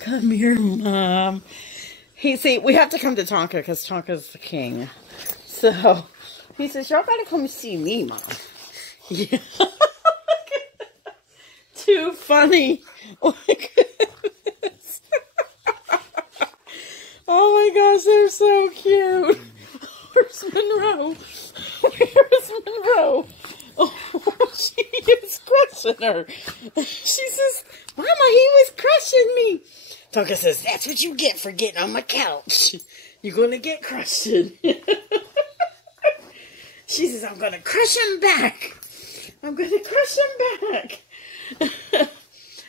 Come here, Mom. He see, we have to come to Tonka because Tonka's the king. So he says, y'all gotta come see me, Mom. Yeah. Too funny. Oh my goodness. Oh my gosh, they're so cute. Where's Monroe? Where's Monroe? Oh, she is crushing her. She says, Mama, he was crushing me. Tonka says, that's what you get for getting on my couch. You're going to get crushed. She says, I'm going to crush him back. I'm going to crush him back.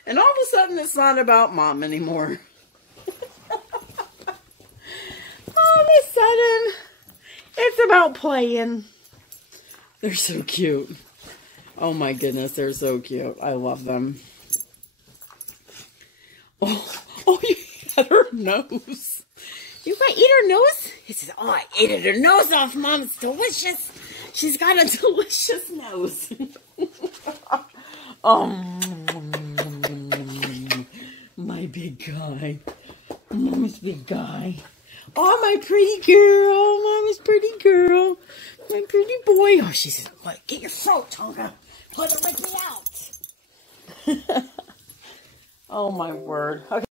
And all of a sudden, it's not about Mom anymore. All of a sudden, it's about playing. They're so cute. Oh my goodness, they're so cute. I love them. Oh, you got her nose. You gonna eat her nose? He says, oh, I ate her nose off, Mom. It's delicious. She's got a delicious nose. My big guy. Mama's big guy. Oh, my pretty girl. Mama's pretty girl. My pretty boy. Oh, she says, get your throat, Tonka. Let her lick me out. Oh, my word. Okay.